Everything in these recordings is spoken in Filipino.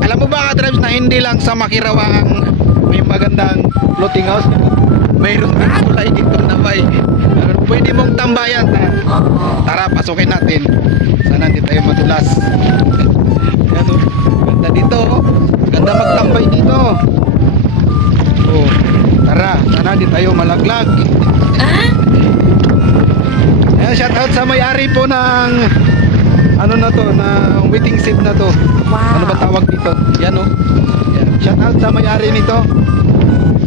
Alam mo ba ka-tribes na hindi lang sa Makirawa ang may magandang floating house? Mayroon din kulay dito na may pwede mong tambayan. Tara, pasukin natin. Sana hindi tayo madulas. Yan o, ganda dito. Ganda magtambay dito. Oh, tara, sana hindi tayo malaglag. Ayan, shout out sa may-ari po ng ano na to, ng waiting seat na to. Wow. Ano ba tawag dito? Yan o. Yan. Shout out sa may-ari nito.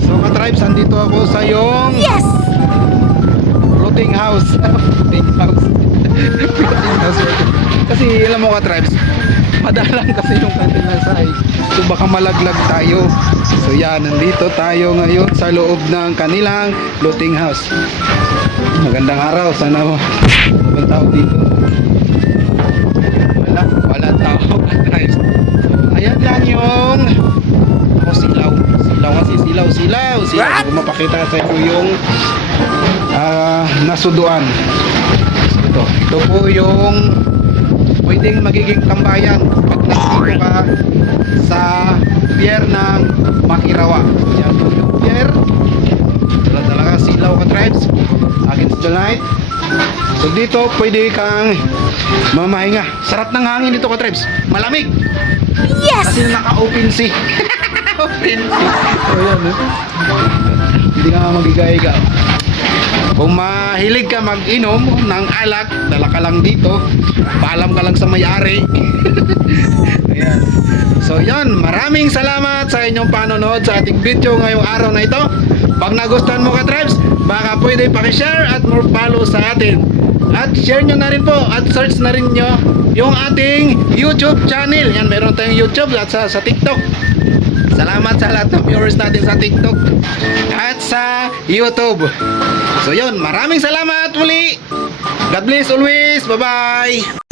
So ka-tribes, andito ako sa yung Yes! floating house. Floating house. Floating house. Kasi alam mo ka-tribes, madalang kasi yung kanila side. So baka malaglag tayo. So yan, nandito tayo ngayon sa loob ng kanilang floating house. Magandang araw. Sana walang tao dito. Wala tao ka-tribes. So ayan lang yung silaw. Silaw kasi silaw. Kung mapakita sa iyo yung nasuduan. Ito po yung pwedeng magiging tambayan pag nandito ka sa pier ng Makirawa. Yan po yung pier. Talaga silaw ka-tribes against the light. So dito pwede kang mamahinga. Sarap ng hangin dito ka-tribes. Malamig. Yes! Kasi naka-open sea. Open sea. So yan, hindi ka magiga-iga. Kung mahilig ka mag-inom ng alak, dala ka lang dito. Paalam ka lang sa may-ari. Ayan. So yan, maraming salamat sa inyong panonood sa ating video ngayong araw na ito. Pag nagustuhan mo ka-tribes, baka pwede pakishare at more follow sa atin. At share nyo na rin po at search na rin nyo yung ating YouTube channel. Yan, meron tayong YouTube at sa TikTok. Salamat sa lahat ng viewers natin sa TikTok at sa YouTube. So yun, maraming salamat muli. God bless always. Bye-bye.